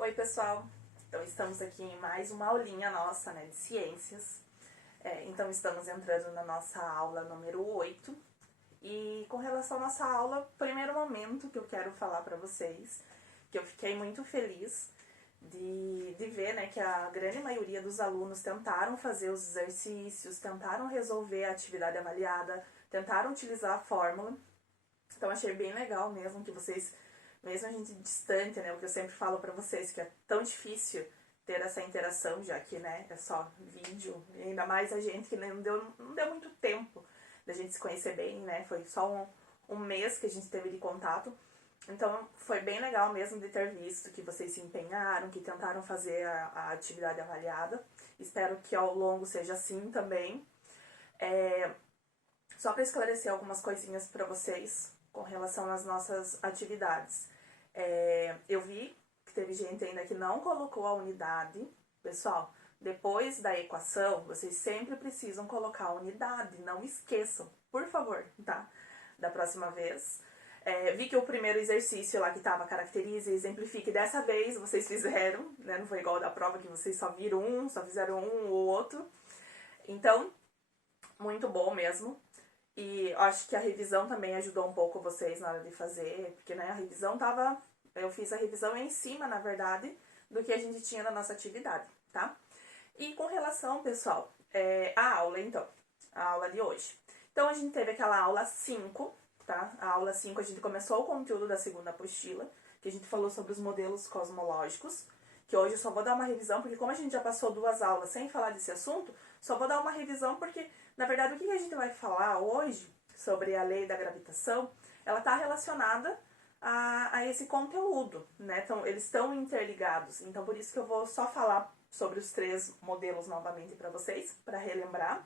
Oi, pessoal! Então, estamos aqui em mais uma aulinha nossa, né, de ciências. Então, estamos entrando na nossa aula número 8. E com relação à nossa aula, primeiro momento que eu quero falar para vocês, que eu fiquei muito feliz de ver, né, que a grande maioria dos alunos tentaram fazer os exercícios, tentaram resolver a atividade avaliada, tentaram utilizar a fórmula. Então, achei bem legal mesmo que vocês, mesmo a gente distante, né, o que eu sempre falo pra vocês, que é tão difícil ter essa interação, já que, né, é só vídeo, e ainda mais a gente que não deu muito tempo da gente se conhecer bem, né, foi só um mês que a gente teve de contato. Então, foi bem legal mesmo de ter visto que vocês se empenharam, que tentaram fazer a atividade avaliada. Espero que ao longo seja assim também. Só para esclarecer algumas coisinhas para vocês com relação às nossas atividades. Eu vi que teve gente ainda que não colocou a unidade. Pessoal, depois da equação, vocês sempre precisam colocar a unidade. Não esqueçam, por favor, tá? Da próxima vez. Vi que o primeiro exercício lá que estava caracterize e exemplifique, dessa vez vocês fizeram, né? Não foi igual da prova que vocês só viram um, só fizeram um ou outro. Então, muito bom mesmo. E acho que a revisão também ajudou um pouco vocês na hora de fazer, porque, né, a revisão tava... Eu fiz a revisão em cima, na verdade, do que a gente tinha na nossa atividade, tá? E com relação, pessoal, à aula, então, a aula de hoje. Então, a gente teve aquela aula 5, tá? A aula 5 a gente começou o conteúdo da segunda apostila, que a gente falou sobre os modelos cosmológicos, que hoje eu só vou dar uma revisão, porque como a gente já passou 2 aulas sem falar desse assunto, só vou dar uma revisão porque, na verdade, o que a gente vai falar hoje sobre a lei da gravitação, ela está relacionada a esse conteúdo, né? Então, eles estão interligados. Então, por isso que eu vou só falar sobre os 3 modelos novamente para vocês, para relembrar.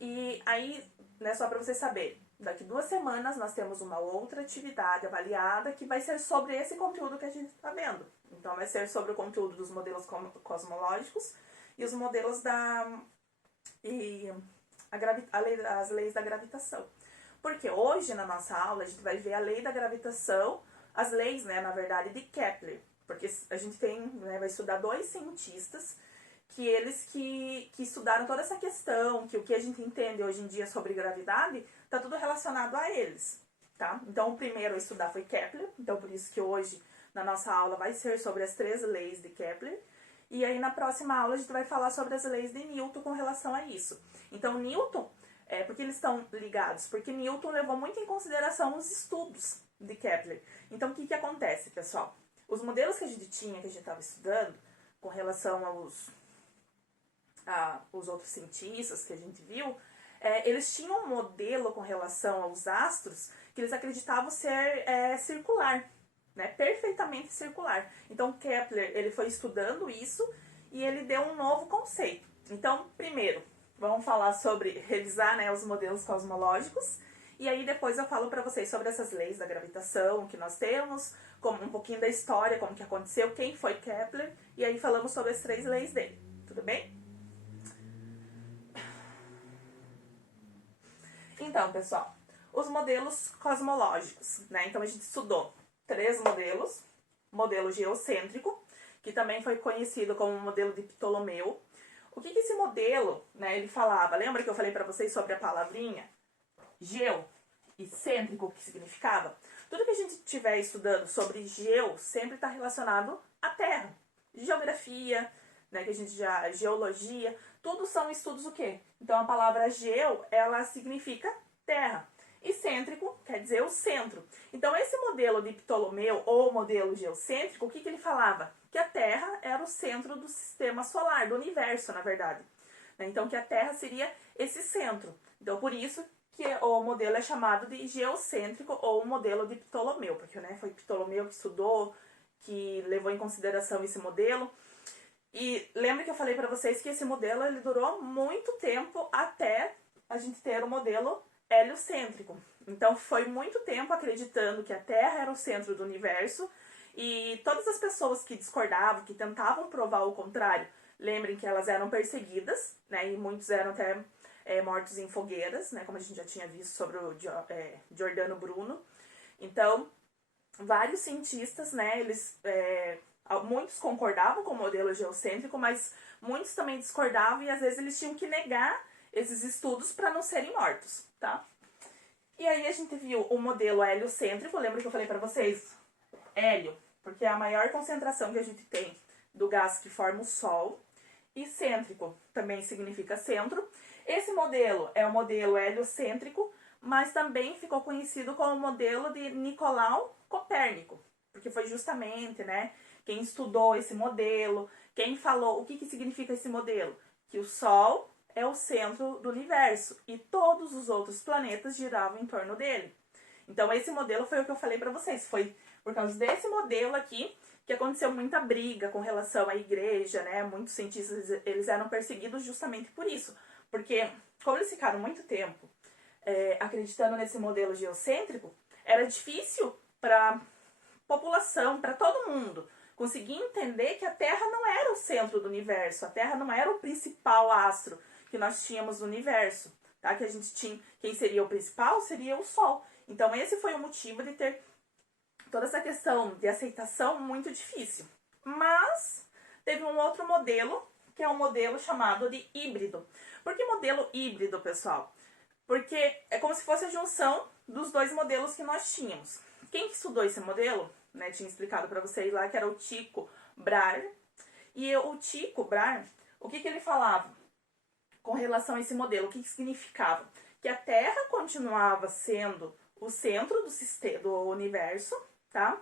E aí, né, só para vocês saberem, daqui 2 semanas nós temos uma outra atividade avaliada que vai ser sobre esse conteúdo que a gente está vendo. Então, vai ser sobre o conteúdo dos modelos cosmológicos e os modelos as leis da gravitação. Porque hoje, na nossa aula, a gente vai ver a lei da gravitação, as leis, né, na verdade, de Kepler. Porque a gente vai estudar 2 cientistas que eles que estudaram toda essa questão, que o que a gente entende hoje em dia sobre gravidade, está tudo relacionado a eles, tá? Então, o primeiro a estudar foi Kepler, então por isso que hoje, na nossa aula, vai ser sobre as 3 leis de Kepler, e aí na próxima aula a gente vai falar sobre as leis de Newton com relação a isso. Então, Newton, porque eles estão ligados? Porque Newton levou muito em consideração os estudos de Kepler. Então, o que acontece, pessoal? Os modelos que a gente tinha, que a gente estava estudando, com relação os outros cientistas que a gente viu, eles tinham um modelo com relação aos astros que eles acreditavam ser circular, né, perfeitamente circular. Então, Kepler ele foi estudando isso e ele deu um novo conceito. Então, primeiro, vamos falar sobre revisar, né, os modelos cosmológicos, e aí depois eu falo para vocês sobre essas leis da gravitação que nós temos, como um pouquinho da história, como que aconteceu, quem foi Kepler, e aí falamos sobre as 3 leis dele. Tudo bem? Então, pessoal, os modelos cosmológicos, né? Então a gente estudou 3 modelos. Modelo geocêntrico, que também foi conhecido como modelo de Ptolomeu. O que esse modelo, né, ele falava? Lembra que eu falei para vocês sobre a palavrinha geo e cêntrico, o que significava? Tudo que a gente estiver estudando sobre geo sempre está relacionado à Terra. Geografia, né, que a gente já... geologia, tudo são estudos o quê? Então a palavra geo, ela significa terra. E cêntrico quer dizer o centro. Então esse modelo de Ptolomeu, ou modelo geocêntrico, o que ele falava? Que a Terra era o centro do sistema solar, do universo, na verdade. Então que a Terra seria esse centro. Então por isso que o modelo é chamado de geocêntrico ou modelo de Ptolomeu, porque, né, foi Ptolomeu que estudou, que levou em consideração esse modelo. E lembra que eu falei para vocês que esse modelo ele durou muito tempo até a gente ter o modelo heliocêntrico. Então foi muito tempo acreditando que a Terra era o centro do universo, e todas as pessoas que discordavam, que tentavam provar o contrário, lembrem que elas eram perseguidas, né, e muitos eram até mortos em fogueiras, né, como a gente já tinha visto sobre o Giordano Bruno. Então, vários cientistas, né, eles Muitos concordavam com o modelo geocêntrico, mas muitos também discordavam e às vezes eles tinham que negar esses estudos para não serem mortos, tá? E aí a gente viu o modelo heliocêntrico, lembra que eu falei para vocês? Hélio, porque é a maior concentração que a gente tem do gás que forma o Sol. E cêntrico também significa centro. Esse modelo é o modelo heliocêntrico, mas também ficou conhecido como o modelo de Nicolau Copérnico, porque foi justamente, né, quem estudou esse modelo, quem falou o que significa esse modelo, que o Sol é o centro do universo e todos os outros planetas giravam em torno dele. Então esse modelo foi o que eu falei para vocês, foi por causa desse modelo aqui que aconteceu muita briga com relação à igreja, né? Muitos cientistas, eles eram perseguidos justamente por isso, porque como eles ficaram muito tempo acreditando nesse modelo geocêntrico, era difícil para população, para todo mundo, conseguir entender que a Terra não era o centro do universo, a Terra não era o principal astro que nós tínhamos no universo, tá? Que a gente tinha, quem seria o principal seria o Sol. Então esse foi o motivo de ter toda essa questão de aceitação muito difícil. Mas teve um outro modelo, que é um modelo chamado de híbrido. Por que modelo híbrido, pessoal? Porque é como se fosse a junção dos dois modelos que nós tínhamos. Quem que estudou esse modelo, né, tinha explicado para vocês lá que era o Tycho Brahe. E o Tycho Brahe, o que ele falava com relação a esse modelo? O que significava? Que a Terra continuava sendo o centro do universo, tá?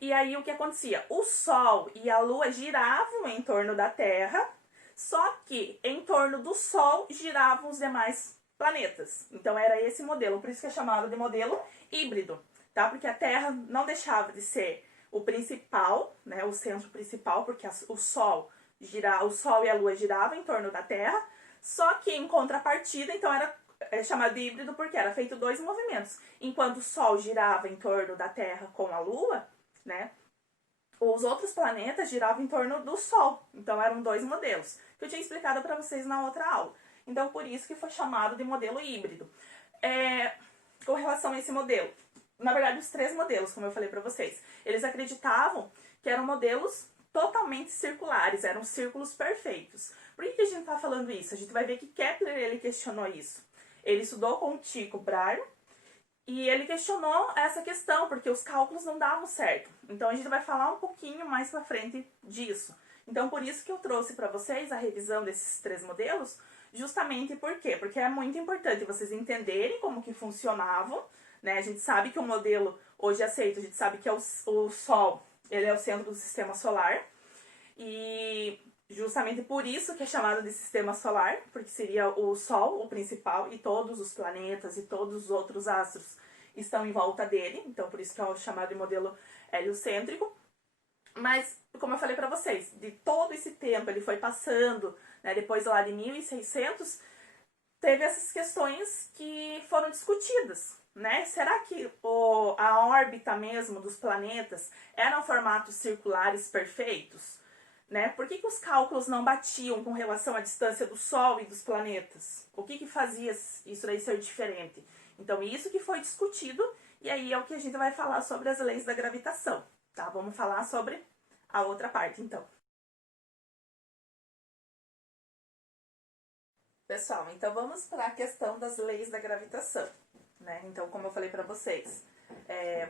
E aí o que acontecia? O Sol e a Lua giravam em torno da Terra, só que em torno do Sol giravam os demais planetas. Então era esse modelo, por isso que é chamado de modelo híbrido, tá? Porque a Terra não deixava de ser o principal, né, o centro principal, porque o Sol e a Lua giravam em torno da Terra, só que em contrapartida, então era chamado de híbrido porque era feito dois movimentos. Enquanto o Sol girava em torno da Terra com a Lua, né, os outros planetas giravam em torno do Sol. Então eram dois modelos, que eu tinha explicado para vocês na outra aula. Então por isso que foi chamado de modelo híbrido. Com relação a esse modelo, na verdade os três modelos, como eu falei para vocês, eles acreditavam que eram modelos totalmente circulares, eram círculos perfeitos. Por que a gente está falando isso? A gente vai ver que Kepler ele questionou isso. Ele estudou com o Tycho Brahe e ele questionou essa questão, porque os cálculos não davam certo. Então a gente vai falar um pouquinho mais pra frente disso. Então por isso que eu trouxe para vocês a revisão desses três modelos, justamente por quê? Porque é muito importante vocês entenderem como que funcionavam, né? A gente sabe que o modelo hoje aceito, a gente sabe que é o Sol, ele é o centro do sistema solar, e justamente por isso que é chamado de sistema solar, porque seria o Sol o principal e todos os planetas e todos os outros astros estão em volta dele, então por isso que é chamado de modelo heliocêntrico. Mas, como eu falei para vocês, de todo esse tempo ele foi passando, né, depois lá de 1600, teve essas questões que foram discutidas, né? Será que a órbita mesmo dos planetas eram formatos circulares perfeitos? Né? Por que os cálculos não batiam com relação à distância do Sol e dos planetas? O que fazia isso daí ser diferente? Então, isso que foi discutido, e aí é o que a gente vai falar sobre as leis da gravitação, tá? Vamos falar sobre a outra parte, então. Pessoal, então vamos para a questão das leis da gravitação, né? Então, como eu falei para vocês,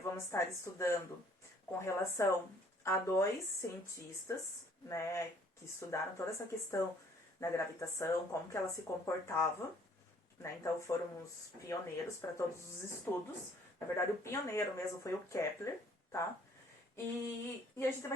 vamos estar estudando com relação a dois cientistas, né, que estudaram toda essa questão da gravitação, como que ela se comportava, né? Então foram os pioneiros para todos os estudos. Na verdade, o pioneiro mesmo foi o Kepler, tá? E a gente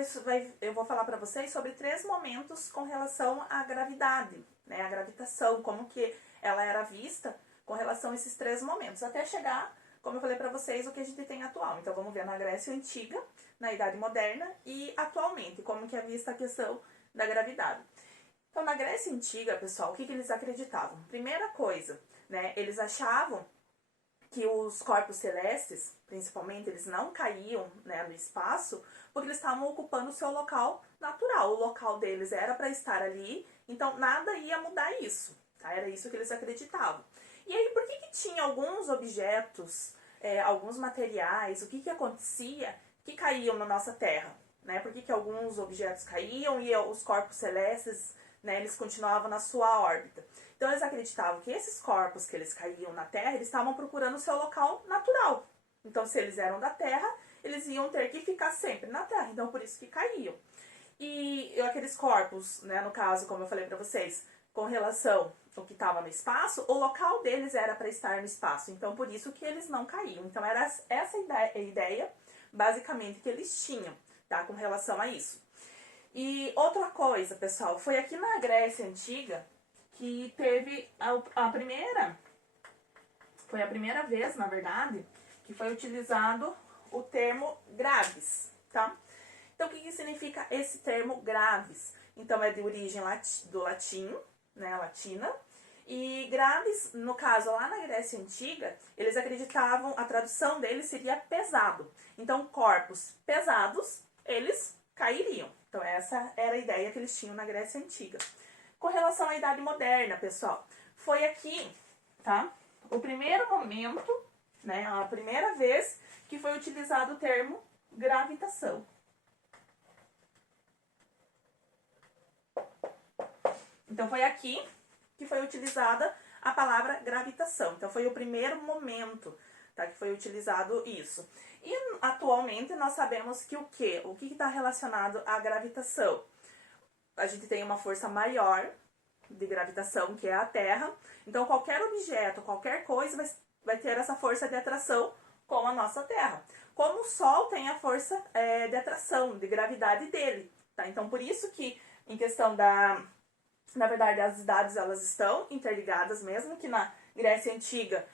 eu vou falar para vocês sobre três momentos com relação à gravidade, né? A gravitação, como que ela era vista com relação a esses três momentos, até chegar, como eu falei para vocês, o que a gente tem atual. Então vamos ver na Grécia Antiga, na Idade Moderna e atualmente, como que é vista a questão da gravidade. Então na Grécia Antiga, pessoal, o que eles acreditavam? Primeira coisa, né, eles achavam que os corpos celestes, principalmente, eles não caíam, né, no espaço, porque eles estavam ocupando o seu local natural. O local deles era para estar ali, então nada ia mudar isso, tá? Era isso que eles acreditavam. E aí, por que tinha alguns objetos, alguns materiais, o que acontecia que caíam na nossa Terra? né? Por que que alguns objetos caíam e os corpos celestes, né, eles continuavam na sua órbita? Então eles acreditavam que esses corpos que eles caíam na Terra, eles estavam procurando o seu local natural. Então se eles eram da Terra, eles iam ter que ficar sempre na Terra, então por isso que caíam. E aqueles corpos, né, no caso, como eu falei para vocês, com relação ao que estava no espaço, o local deles era para estar no espaço, então por isso que eles não caíam. Então era essa a ideia, basicamente, que eles tinham, tá, com relação a isso. E outra coisa, pessoal, foi aqui na Grécia Antiga que teve a primeira, foi a primeira vez, na verdade, que foi utilizado o termo graves, tá? Então, o que significa esse termo graves? Então, é de origem do latim, né, latina. E graves, no caso, lá na Grécia Antiga, eles acreditavam, a tradução deles seria pesado. Então, corpos pesados, eles cairiam. Então, essa era a ideia que eles tinham na Grécia Antiga. Com relação à Idade Moderna, pessoal, foi aqui, tá? O primeiro momento, né, a primeira vez que foi utilizado o termo gravitação. Então, foi aqui que foi utilizada a palavra gravitação. Então, foi o primeiro momento, tá, que foi utilizado isso. E, atualmente, nós sabemos que o quê? O que está relacionado à gravitação? A gente tem uma força maior de gravitação, que é a Terra. Então, qualquer objeto, qualquer coisa vai ter essa força de atração com a nossa Terra. Como o Sol tem a força de atração, de gravidade dele, tá? Então, por isso que, em questão na verdade, as idades, elas estão interligadas, mesmo que na Grécia Antiga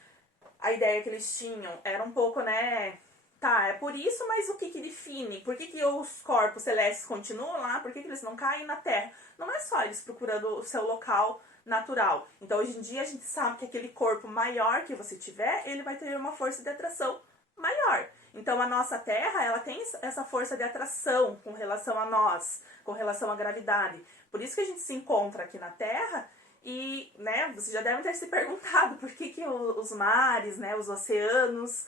a ideia que eles tinham era um pouco, né, tá, é por isso, mas o que define? Por que os corpos celestes continuam lá? Por que eles não caem na Terra? Não é só eles procurando o seu local natural. Então, hoje em dia, a gente sabe que aquele corpo maior que você tiver, ele vai ter uma força de atração maior. Então, a nossa Terra, ela tem essa força de atração com relação a nós, com relação à gravidade. Por isso que a gente se encontra aqui na Terra e, né, vocês já devem ter se perguntado por que os mares, né, os oceanos,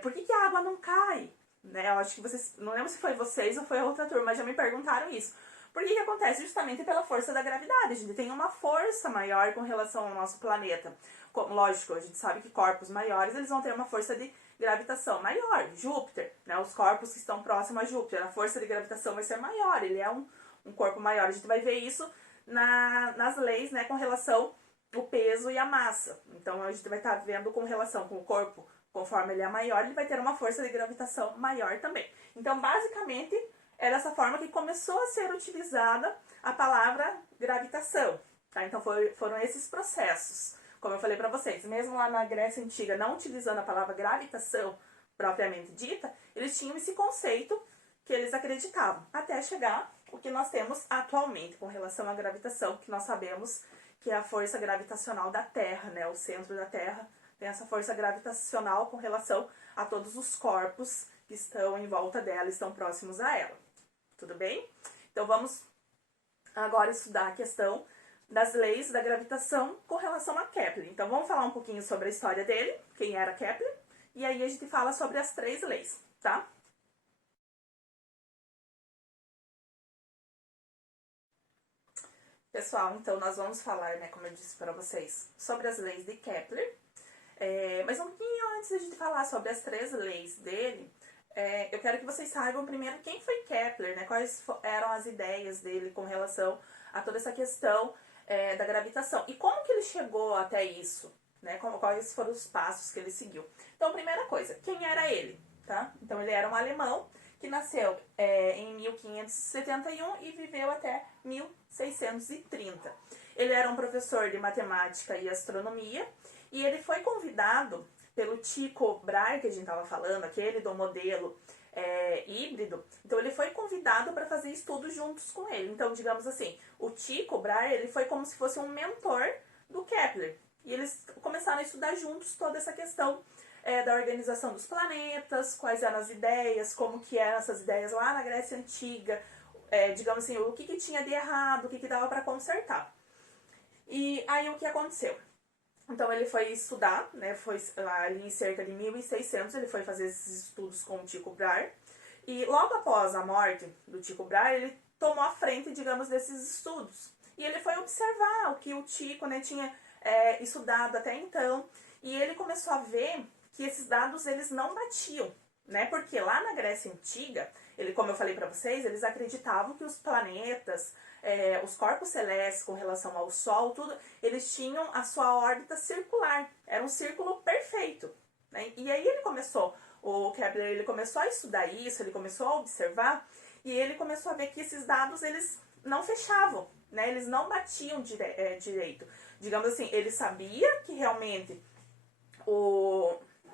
por que a água não cai? Né, eu acho que vocês, não lembro se foi vocês ou foi a outra turma, mas já me perguntaram isso. Por que acontece? Justamente pela força da gravidade. A gente tem uma força maior com relação ao nosso planeta. Lógico, a gente sabe que corpos maiores, eles vão ter uma força de gravitação maior. Júpiter, né, os corpos que estão próximos a Júpiter, a força de gravitação vai ser maior, ele é um corpo maior. A gente vai ver isso nas leis, né, com relação ao peso e a massa. Então, a gente vai estar vendo com relação com o corpo, conforme ele é maior, ele vai ter uma força de gravitação maior também. Então, basicamente, é dessa forma que começou a ser utilizada a palavra gravitação, tá? Então, foram esses processos. Como eu falei para vocês, mesmo lá na Grécia Antiga, não utilizando a palavra gravitação propriamente dita, eles tinham esse conceito que eles acreditavam, até chegar o que nós temos atualmente com relação à gravitação, que nós sabemos que é a força gravitacional da Terra, né? O centro da Terra tem essa força gravitacional com relação a todos os corpos que estão em volta dela, estão próximos a ela. Tudo bem? Então vamos agora estudar a questão das leis da gravitação com relação a Kepler. Então vamos falar um pouquinho sobre a história dele, quem era Kepler, e aí a gente fala sobre as 3 leis, tá? Pessoal, então nós vamos falar, né, como eu disse para vocês, sobre as leis de Kepler. Mas um pouquinho antes de a gente falar sobre as 3 leis dele, eu quero que vocês saibam primeiro quem foi Kepler, né, quais eram as ideias dele com relação a toda essa questão da gravitação. E como que ele chegou até isso, né, quais foram os passos que ele seguiu. Então, primeira coisa, quem era ele? Tá? Então, ele era um alemão que nasceu em 1571 e viveu até 1630. Ele era um professor de matemática e astronomia e ele foi convidado pelo Tycho Brahe, que a gente estava falando, aquele do modelo híbrido. Então, ele foi convidado para fazer estudos juntos com ele. Então, digamos assim, o Tycho Brahe, ele foi como se fosse um mentor do Kepler. E eles começaram a estudar juntos toda essa questão da organização dos planetas, quais eram as ideias, como que eram essas ideias lá na Grécia Antiga, digamos assim, o que tinha de errado, o que dava para consertar. E aí o que aconteceu? Então ele foi estudar, né, foi ali em cerca de 1600, ele foi fazer esses estudos com o Tycho Brahe, E logo após a morte do Tycho Brahe, ele tomou a frente, digamos, desses estudos. E ele foi observar o que o Tycho, né, tinha estudado até então. E ele começou a ver que esses dados eles não batiam, né? Porque lá na Grécia Antiga, como eu falei para vocês, eles acreditavam que os planetas, os corpos celestes com relação ao Sol, tudo, eles tinham a sua órbita circular. Era um círculo perfeito, né? E aí o Kepler, ele começou a estudar isso, ele começou a observar e ele começou a ver que esses dados eles não fechavam, né? Eles não batiam direito. Digamos assim, ele sabia que realmente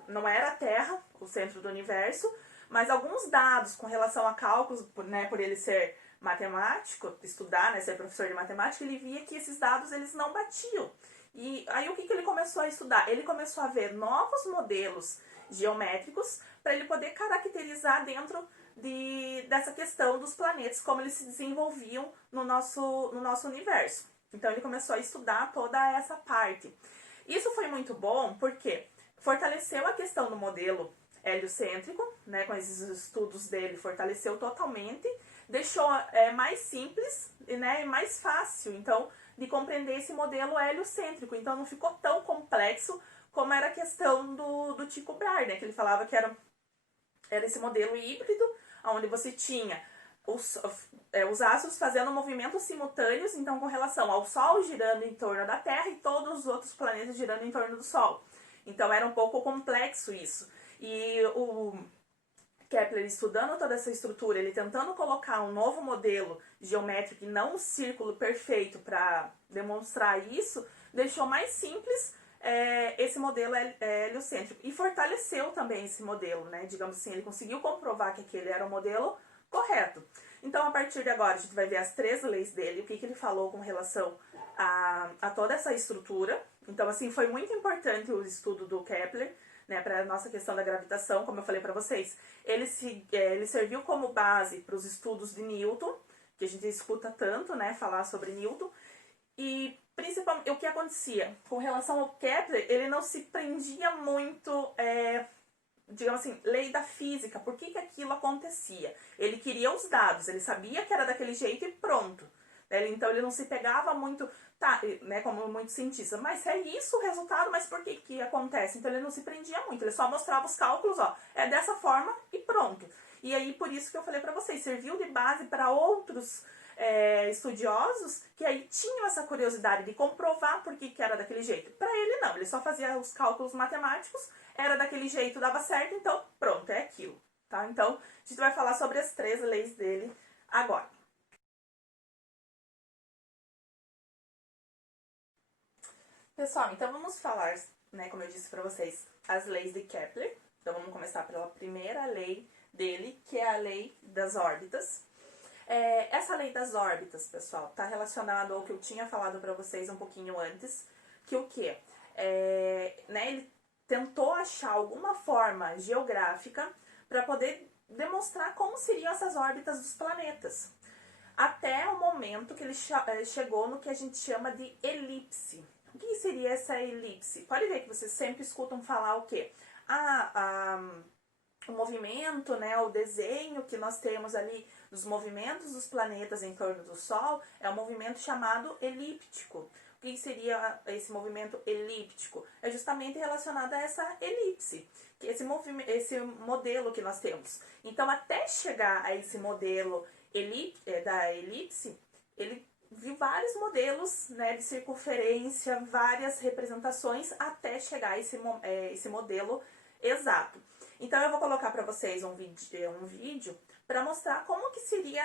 não era a Terra o centro do universo, mas alguns dados com relação a cálculos, né, por ele ser matemático, estudar, né, ser professor de matemática, ele via que esses dados eles não batiam. E aí o que ele começou a estudar? Ele começou a ver novos modelos geométricos para ele poder caracterizar dentro dessa questão dos planetas, como eles se desenvolviam no nosso universo. Então ele começou a estudar toda essa parte. Isso foi muito bom porque fortaleceu a questão do modelo heliocêntrico, né, com esses estudos dele, fortaleceu totalmente, deixou mais simples, né, e mais fácil, então, de compreender esse modelo heliocêntrico. Então, não ficou tão complexo como era a questão do Tycho Brahe, né, que ele falava que era esse modelo híbrido, onde você tinha os astros fazendo movimentos simultâneos, então com relação ao Sol girando em torno da Terra e todos os outros planetas girando em torno do Sol. Então era um pouco complexo isso. E o Kepler estudando toda essa estrutura, ele tentando colocar um novo modelo geométrico e não um círculo perfeito para demonstrar isso, deixou mais simples esse modelo heliocêntrico. E fortaleceu também esse modelo, né? Digamos assim, ele conseguiu comprovar que aquele era o modelo correto. Então, a partir de agora, a gente vai ver as 3 leis dele, o que ele falou com relação a toda essa estrutura. Então, assim, foi muito importante o estudo do Kepler, né, para a nossa questão da gravitação, como eu falei para vocês. Ele serviu como base para os estudos de Newton, que a gente escuta tanto, né, falar sobre Newton. E, principalmente, o que acontecia com relação ao Kepler, ele não se prendia muito digamos assim, lei da física, por que aquilo acontecia. Ele queria os dados, ele sabia que era daquele jeito e pronto. Então ele não se pegava muito, né, como muitos cientistas, mas é isso o resultado, mas por que acontece? Então ele não se prendia muito, ele só mostrava os cálculos, ó, é dessa forma e pronto. E aí por isso que eu falei para vocês, serviu de base para outros estudiosos que aí tinham essa curiosidade de comprovar por que era daquele jeito. Para ele não, ele só fazia os cálculos matemáticos, era daquele jeito, dava certo, então pronto, é aquilo, tá? Então a gente vai falar sobre as 3 leis dele agora. Pessoal, então vamos falar, né, como eu disse para vocês, as leis de Kepler. Então vamos começar pela primeira lei dele, que é a lei das órbitas. Essa lei das órbitas, pessoal, está relacionado ao que eu tinha falado para vocês um pouquinho antes, que o quê? Né, ele tentou achar alguma forma geográfica para poder demonstrar como seriam essas órbitas dos planetas. Até o momento que ele chegou no que a gente chama de elipse. O que seria essa elipse? Pode ver que vocês sempre escutam falar o quê? O movimento, né, o desenho que nós temos ali dos movimentos dos planetas em torno do Sol é um movimento chamado elíptico. O que seria esse movimento elíptico? É justamente relacionado a essa elipse, que esse modelo que nós temos. Então, até chegar a esse modelo da elipse, ele viu vários modelos, né, de circunferência, várias representações, até chegar a esse modelo exato. Então eu vou colocar para vocês um vídeo para mostrar como que seria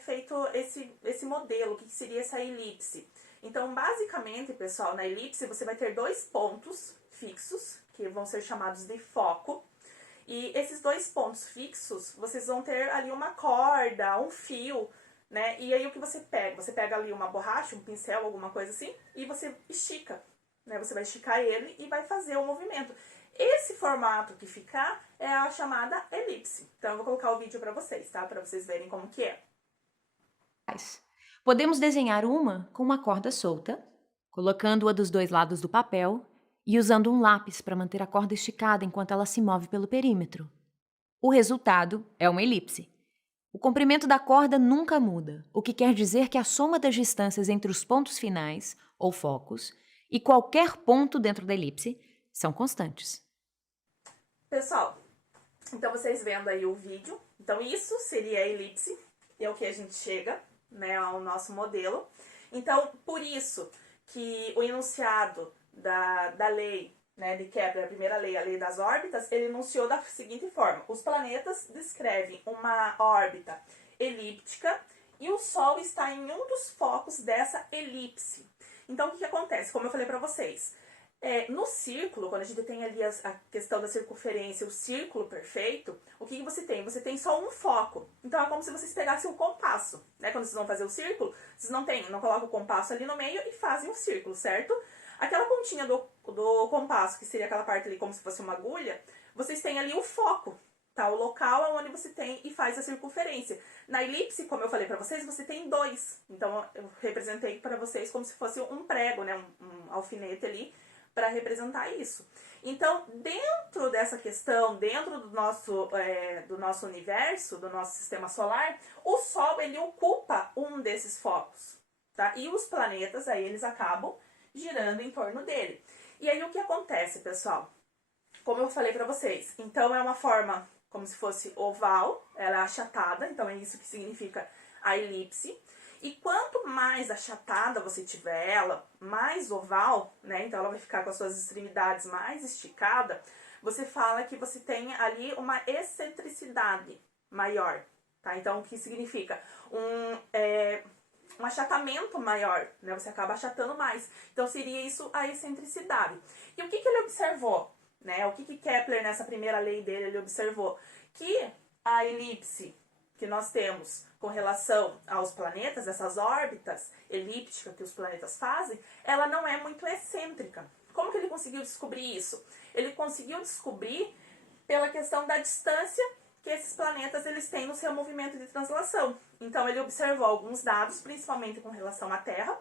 feito esse modelo, o que seria essa elipse. Então, basicamente, pessoal, na elipse você vai ter 2 pontos fixos, que vão ser chamados de foco. E esses 2 pontos fixos, vocês vão ter ali uma corda, um fio, né? E aí o que você pega? Você pega ali uma borracha, um pincel, alguma coisa assim, e você estica, né? Você vai esticar ele e vai fazer o movimento. Esse formato que ficar é a chamada elipse. Então eu vou colocar o vídeo para vocês, tá? Para vocês verem como que é. Podemos desenhar uma com uma corda solta, colocando-a dos 2 lados do papel e usando um lápis para manter a corda esticada enquanto ela se move pelo perímetro. O resultado é uma elipse. O comprimento da corda nunca muda, o que quer dizer que a soma das distâncias entre os pontos finais, ou focos, e qualquer ponto dentro da elipse são constantes. Pessoal, então vocês vendo aí o vídeo, então isso seria a elipse, é o que a gente chega, né, ao nosso modelo. Então, por isso que o enunciado da lei, né, de Kepler, a primeira lei, a lei das órbitas, ele enunciou da seguinte forma: os planetas descrevem uma órbita elíptica e o Sol está em um dos focos dessa elipse. Então, o que acontece? Como eu falei para vocês, no círculo, quando a gente tem ali a questão da circunferência, o círculo perfeito, o que você tem? Você tem só um foco. Então é como se vocês pegassem o compasso, né? Quando vocês vão fazer o círculo, vocês não colocam o compasso ali no meio e fazem o círculo, certo? Aquela pontinha do compasso, que seria aquela parte ali como se fosse uma agulha, vocês têm ali o foco, tá? O local onde você tem e faz a circunferência. Na elipse, como eu falei para vocês, você tem dois. Então eu representei para vocês como se fosse um prego, né? Um alfinete ali, para representar isso. Então, dentro dessa questão, dentro do nosso universo, do nosso sistema solar, o Sol, ele ocupa um desses focos, tá? E os planetas, aí, eles acabam girando em torno dele. E aí, o que acontece, pessoal? Como eu falei para vocês, então é uma forma como se fosse oval, ela é achatada, então é isso que significa a elipse. E quanto mais achatada você tiver ela, mais oval, né? Então ela vai ficar com as suas extremidades mais esticada. Você fala que você tem ali uma excentricidade maior, tá? Então o que significa? Um achatamento maior, né? Você acaba achatando mais. Então seria isso a excentricidade. E o que ele observou? Né? O que Kepler, nessa primeira lei dele, ele observou? Que a elipse que nós temos com relação aos planetas, essas órbitas elípticas que os planetas fazem, ela não é muito excêntrica. Como que ele conseguiu descobrir isso? Ele conseguiu descobrir pela questão da distância que esses planetas eles têm no seu movimento de translação. Então ele observou alguns dados, principalmente com relação à Terra,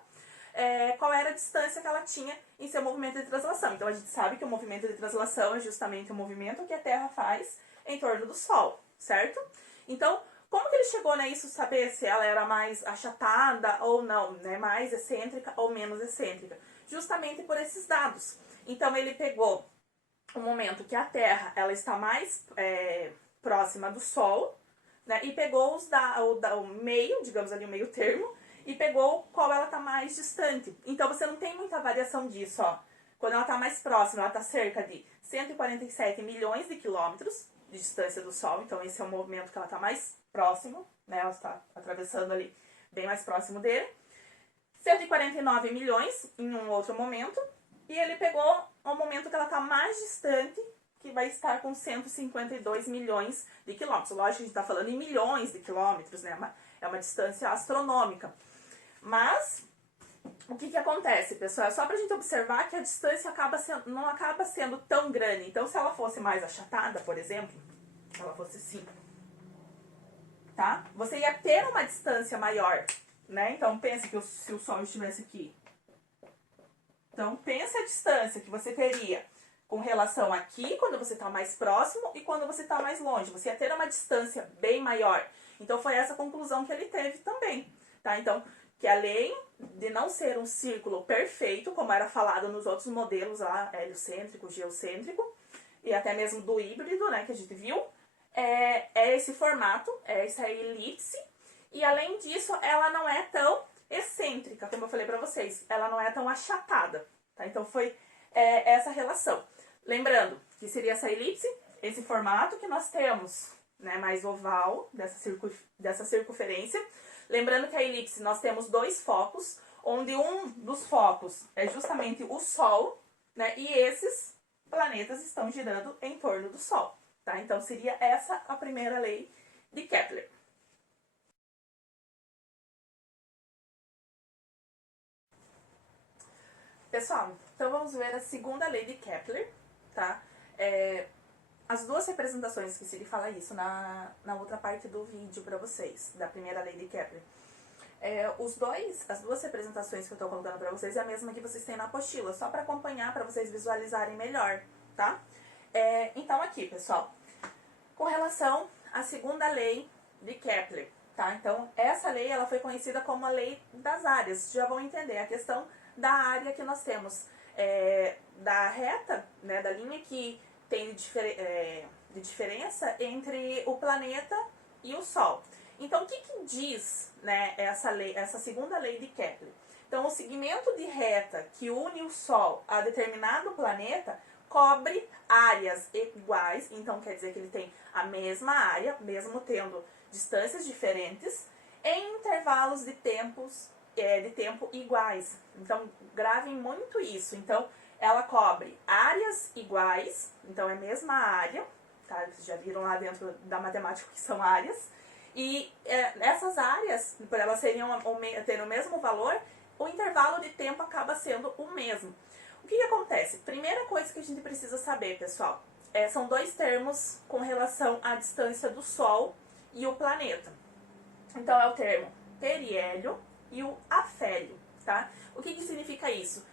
qual era a distância que ela tinha em seu movimento de translação. Então a gente sabe que o movimento de translação é justamente o movimento que a Terra faz em torno do Sol, certo? Então, como que ele chegou nisso, saber se ela era mais achatada ou não, né? Mais excêntrica ou menos excêntrica? Justamente por esses dados. Então ele pegou o momento que a Terra ela está mais próxima do Sol, né? E pegou o meio, digamos ali o meio termo, e pegou qual ela está mais distante. Então você não tem muita variação disso, ó. Quando ela está mais próxima, ela está cerca de 147 milhões de quilômetros de distância do Sol. Então esse é o movimento que ela está mais próximo, né? Ela está atravessando ali bem mais próximo dele. 149 milhões em um outro momento. E ele pegou o momento que ela está mais distante, que vai estar com 152 milhões de quilômetros. Lógico que a gente está falando em milhões de quilômetros, né? É uma distância astronômica. Mas o que acontece, pessoal? É só pra gente observar que a distância não acaba sendo tão grande. Então, se ela fosse mais achatada, por exemplo, se ela fosse assim, tá? Você ia ter uma distância maior, né? Então, pense que se o Sol estivesse aqui. Então, pense a distância que você teria com relação aqui, quando você está mais próximo, e quando você está mais longe. Você ia ter uma distância bem maior. Então, foi essa conclusão que ele teve também, tá? Então, que além de não ser um círculo perfeito, como era falado nos outros modelos lá, heliocêntrico, geocêntrico, e até mesmo do híbrido, né, que a gente viu, é esse formato, é essa elipse, e além disso, ela não é tão excêntrica, como eu falei pra vocês, ela não é tão achatada, tá? Então foi essa relação. Lembrando que seria essa elipse, esse formato que nós temos, né, mais oval, dessa circunferência. Lembrando que a elipse nós temos dois focos, onde um dos focos é justamente o Sol, né, e esses planetas estão girando em torno do Sol, tá? Então seria essa a primeira lei de Kepler. Pessoal, então vamos ver a segunda lei de Kepler, tá? As duas representações, esqueci de falar isso na outra parte do vídeo para vocês, da primeira lei de Kepler. As duas representações que eu estou colocando para vocês é a mesma que vocês têm na apostila, só para acompanhar, para vocês visualizarem melhor, tá? Então aqui, pessoal, com relação à segunda lei de Kepler, tá? Então, essa lei ela foi conhecida como a lei das áreas. Já vão entender a questão da área que nós temos, da reta, né, da linha que tem de diferença entre o planeta e o Sol. Então, o que diz, né, essa segunda lei de Kepler? Então, o segmento de reta que une o Sol a determinado planeta cobre áreas iguais, então quer dizer que ele tem a mesma área, mesmo tendo distâncias diferentes, em intervalos de tempo iguais. Então, gravem muito isso. Então, ela cobre áreas iguais, então é a mesma área, tá? Vocês já viram lá dentro da matemática que são áreas. E essas áreas, por elas ter o mesmo valor, o intervalo de tempo acaba sendo o mesmo. O que acontece? Primeira coisa que a gente precisa saber, pessoal, são dois termos com relação à distância do Sol e o planeta. Então, é o termo periélio e o afélio, tá? O que significa isso?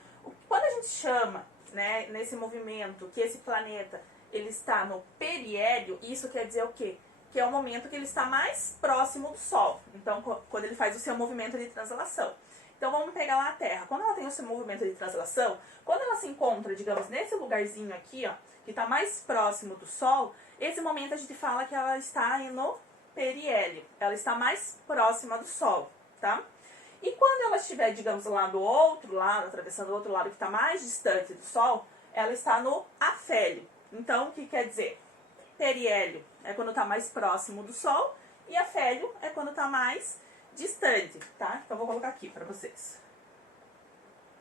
Quando a gente chama, né, nesse movimento, que esse planeta ele está no periélio, isso quer dizer o quê? Que é o momento que ele está mais próximo do Sol. Então, quando ele faz o seu movimento de translação. Então, vamos pegar lá a Terra. Quando ela tem o seu movimento de translação, quando ela se encontra, digamos, nesse lugarzinho aqui, ó, que está mais próximo do Sol, esse momento a gente fala que ela está no periélio. Ela está mais próxima do Sol, tá? E quando ela estiver, digamos, lá do outro lado, atravessando o outro lado que está mais distante do Sol, ela está no afélio. Então, o que quer dizer? Periélio é quando está mais próximo do Sol e afélio é quando está mais distante, tá? Então, vou colocar aqui para vocês.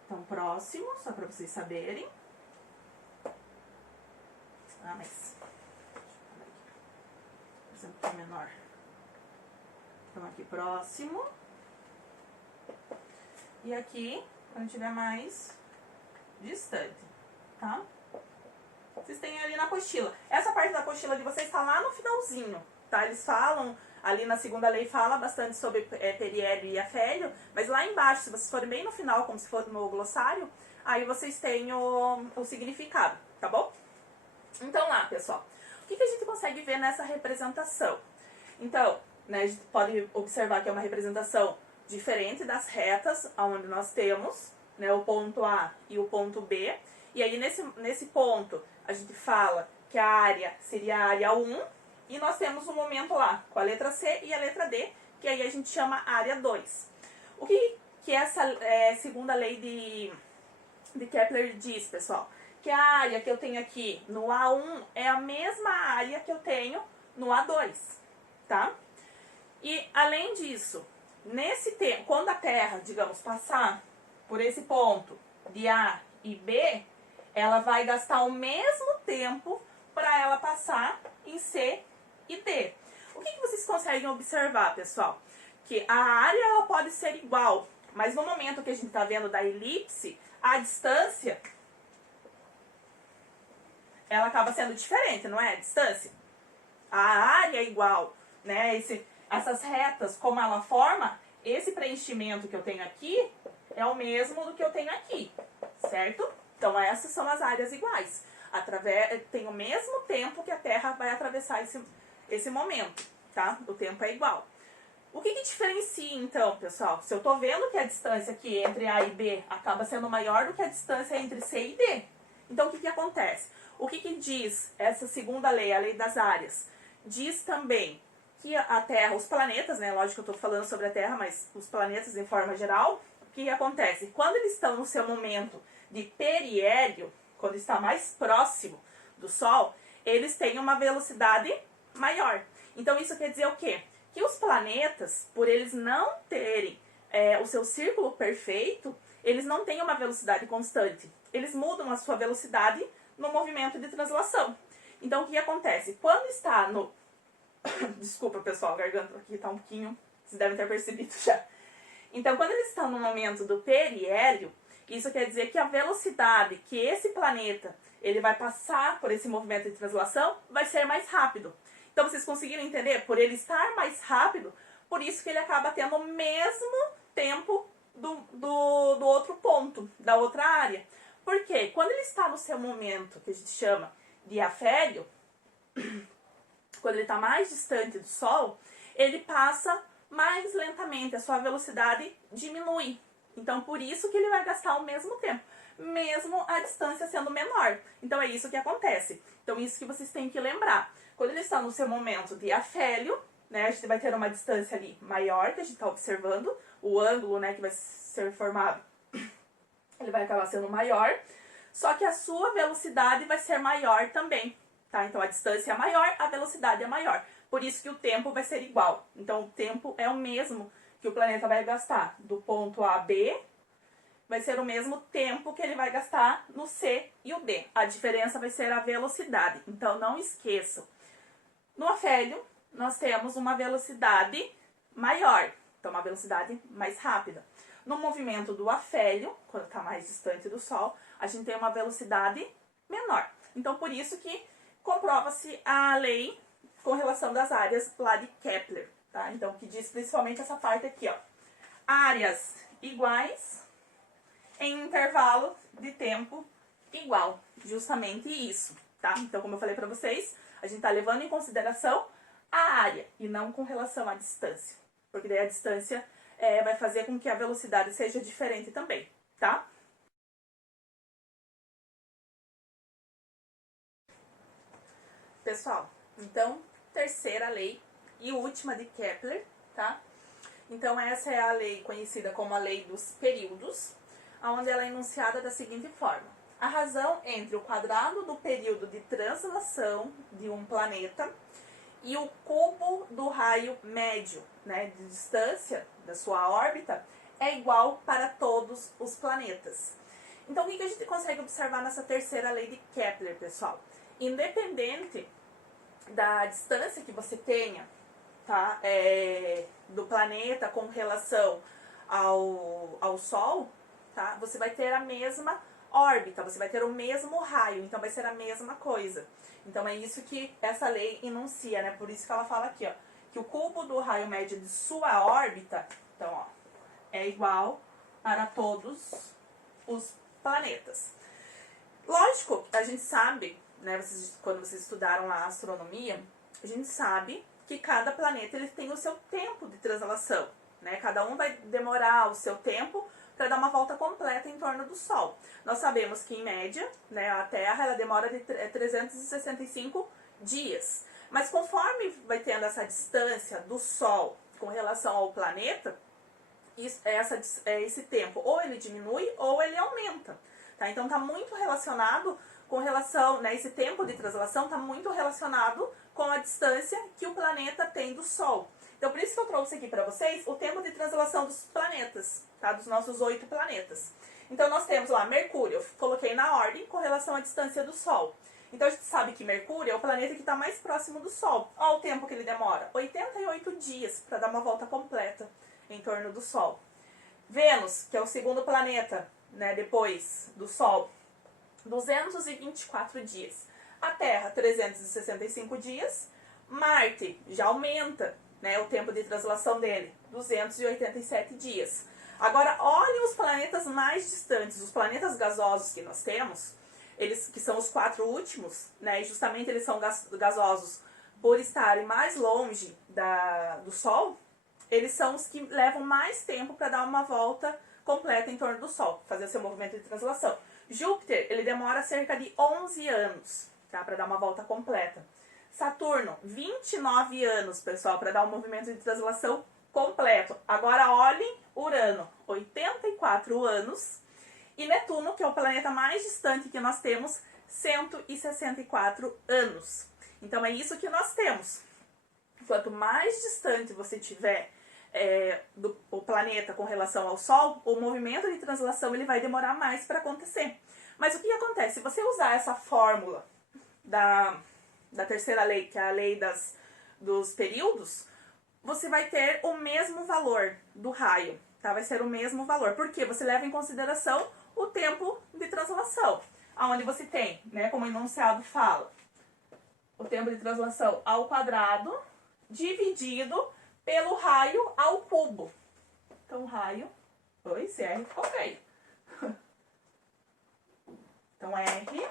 Então, próximo, só para vocês saberem. Mas... por exemplo, aqui menor. Então, aqui próximo. E aqui, quando estiver mais distante, tá? Vocês têm ali na apostila. Essa parte da apostila de vocês está lá no finalzinho, tá? Eles falam, ali na segunda lei fala bastante sobre periélio e afélio, mas lá embaixo, se vocês forem bem no final, como se for no glossário, aí vocês têm o significado, tá bom? Então lá, pessoal, o que a gente consegue ver nessa representação? Então, né, a gente pode observar que é uma representação diferente das retas, onde nós temos, né, o ponto A e o ponto B. E aí, nesse ponto, a gente fala que a área seria a área 1, e nós temos um momento lá com a letra C e a letra D, que aí a gente chama área 2. O que essa segunda lei de Kepler diz, pessoal? Que a área que eu tenho aqui no A1 é a mesma área que eu tenho no A2, tá? E, além disso, nesse tempo, quando a Terra, digamos, passar por esse ponto de A e B, ela vai gastar o mesmo tempo para ela passar em C e D. O que vocês conseguem observar, pessoal? Que a área ela pode ser igual, mas no momento que a gente está vendo da elipse, a distância ela acaba sendo diferente, não é? A distância. A área é igual, né? Essas retas, como ela forma, esse preenchimento que eu tenho aqui é o mesmo do que eu tenho aqui, certo? Então, essas são as áreas iguais. Tem o mesmo tempo que a Terra vai atravessar esse momento, tá? O tempo é igual. O que diferencia, então, pessoal? Se eu estou vendo que a distância aqui entre A e B acaba sendo maior do que a distância entre C e D. Então, o que acontece? O que diz essa segunda lei, a lei das áreas? Diz também que a Terra, os planetas, né? Lógico que eu estou falando sobre a Terra, mas os planetas em forma geral, o que acontece? Quando eles estão no seu momento de periélio, quando está mais próximo do Sol, eles têm uma velocidade maior. Então, isso quer dizer o quê? Que os planetas, por eles não terem o seu círculo perfeito, eles não têm uma velocidade constante. Eles mudam a sua velocidade no movimento de translação. Então, o que acontece? Quando está no... Desculpa, pessoal, a garganta aqui está um pouquinho... Vocês devem ter percebido já. Então, quando eles estão no momento do periélio, isso quer dizer que a velocidade que esse planeta ele vai passar por esse movimento de translação vai ser mais rápido. Então, vocês conseguiram entender? Por ele estar mais rápido, por isso que ele acaba tendo o mesmo tempo do outro ponto, da outra área. Por quê? Quando ele está no seu momento, que a gente chama de afélio, quando ele está mais distante do Sol, ele passa mais lentamente, a sua velocidade diminui. Então, por isso que ele vai gastar o mesmo tempo, mesmo a distância sendo menor. Então, é isso que acontece. Então, isso que vocês têm que lembrar. Quando ele está no seu momento de afélio, né, a gente vai ter uma distância ali maior, que a gente está observando, o ângulo, né, que vai ser formado, ele vai acabar sendo maior, só que a sua velocidade vai ser maior também, tá? Então, a distância é maior, a velocidade é maior. Por isso que o tempo vai ser igual. Então, o tempo é o mesmo que o planeta vai gastar do ponto A a B, vai ser o mesmo tempo que ele vai gastar no C e o D. A diferença vai ser a velocidade. Então, não esqueçam. No afélio, nós temos uma velocidade maior, então uma velocidade mais rápida. No movimento do afélio, quando está mais distante do Sol, a gente tem uma velocidade menor. Então, por isso que comprova-se a lei com relação das áreas lá de Kepler, tá? Então, que diz principalmente essa parte aqui, ó. Áreas iguais em intervalo de tempo igual. Justamente isso, tá? Então, como eu falei para vocês, a gente tá levando em consideração a área e não com relação à distância. Porque daí a distância vai fazer com que a velocidade seja diferente também, tá? Pessoal, então, terceira lei e última de Kepler, tá? Então, essa é a lei conhecida como a lei dos períodos, onde ela é enunciada da seguinte forma. A razão entre o quadrado do período de translação de um planeta e o cubo do raio médio, né, de distância da sua órbita, é igual para todos os planetas. Então, o que a gente consegue observar nessa terceira lei de Kepler, pessoal? Independente da distância que você tenha, tá, do planeta com relação ao Sol, tá, você vai ter a mesma órbita, você vai ter o mesmo raio, então vai ser a mesma coisa. Então é isso que essa lei enuncia, né? Por isso que ela fala aqui, ó, que o cubo do raio médio de sua órbita, então, ó, é igual para todos os planetas. Lógico, a gente sabe, né, quando vocês estudaram lá a astronomia, a gente sabe que cada planeta ele tem o seu tempo de translação, né? Cada um vai demorar o seu tempo para dar uma volta completa em torno do Sol. Nós sabemos que, em média, né, a Terra ela demora de 365 dias. Mas conforme vai tendo essa distância do Sol com relação ao planeta, esse tempo ou ele diminui ou ele aumenta. Tá? Então, está muito relacionado com relação, né, esse tempo de translação está muito relacionado com a distância que o planeta tem do Sol. Então, por isso que eu trouxe aqui para vocês o tempo de translação dos planetas, tá? Dos nossos 8 planetas. Então, nós temos lá Mercúrio, eu coloquei na ordem com relação à distância do Sol. Então, a gente sabe que Mercúrio é o planeta que está mais próximo do Sol. Olha o tempo que ele demora, 88 dias para dar uma volta completa em torno do Sol. Vênus, que é o segundo planeta, né, depois do Sol, 224 dias. A Terra, 365 dias. Marte já aumenta, né, o tempo de translação dele, 287 dias. Agora, olhem os planetas mais distantes, os planetas gasosos que nós temos, eles que são os 4 últimos, né, e justamente eles são gasosos por estarem mais longe do Sol, eles são os que levam mais tempo para dar uma volta completa em torno do Sol, fazer seu movimento de translação. Júpiter, ele demora cerca de 11 anos, tá, para dar uma volta completa. Saturno, 29 anos, pessoal, para dar um movimento de translação completo. Agora olhem Urano, 84 anos. E Netuno, que é o planeta mais distante que nós temos, 164 anos. Então é isso que nós temos. Quanto mais distante você tiver o planeta com relação ao Sol, o movimento de translação ele vai demorar mais para acontecer. Mas o que acontece? Se você usar essa fórmula da terceira lei, que é a lei dos períodos, você vai ter o mesmo valor do raio, tá? Vai ser o mesmo valor. Por quê? Você leva em consideração o tempo de translação, onde você tem, né, como o enunciado fala, o tempo de translação ao quadrado dividido pelo raio ao cubo. Então, raio, esse R ficou feio. Então, R,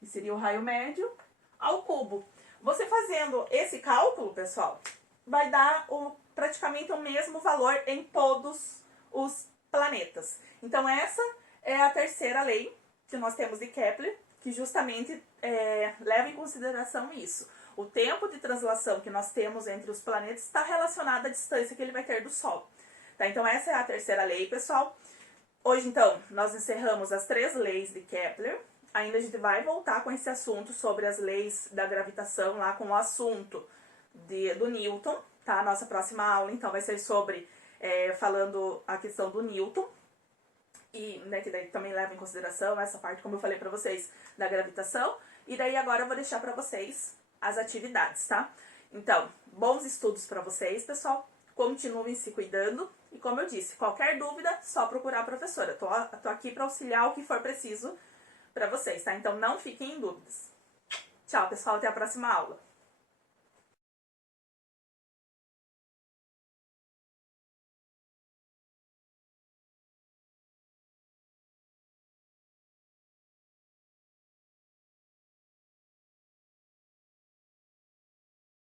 que seria o raio médio, ao cubo. Você fazendo esse cálculo, pessoal, vai dar praticamente o mesmo valor em todos os planetas. Então, essa é a terceira lei que nós temos de Kepler, que justamente leva em consideração isso. O tempo de translação que nós temos entre os planetas está relacionado à distância que ele vai ter do Sol. Tá? Então, essa é a terceira lei, pessoal. Hoje, então, nós encerramos as 3 leis de Kepler. Ainda a gente vai voltar com esse assunto sobre as leis da gravitação, lá com o assunto do Newton, tá? A nossa próxima aula, então, vai ser sobre, falando a questão do Newton, e né, que daí também leva em consideração essa parte, como eu falei pra vocês, da gravitação. E daí agora eu vou deixar pra vocês as atividades, tá? Então, bons estudos pra vocês, pessoal. Continuem se cuidando. E como eu disse, qualquer dúvida, só procurar a professora. Tô aqui pra auxiliar o que for preciso pra vocês, tá? Então não fiquem em dúvidas. Tchau, pessoal. Até a próxima aula.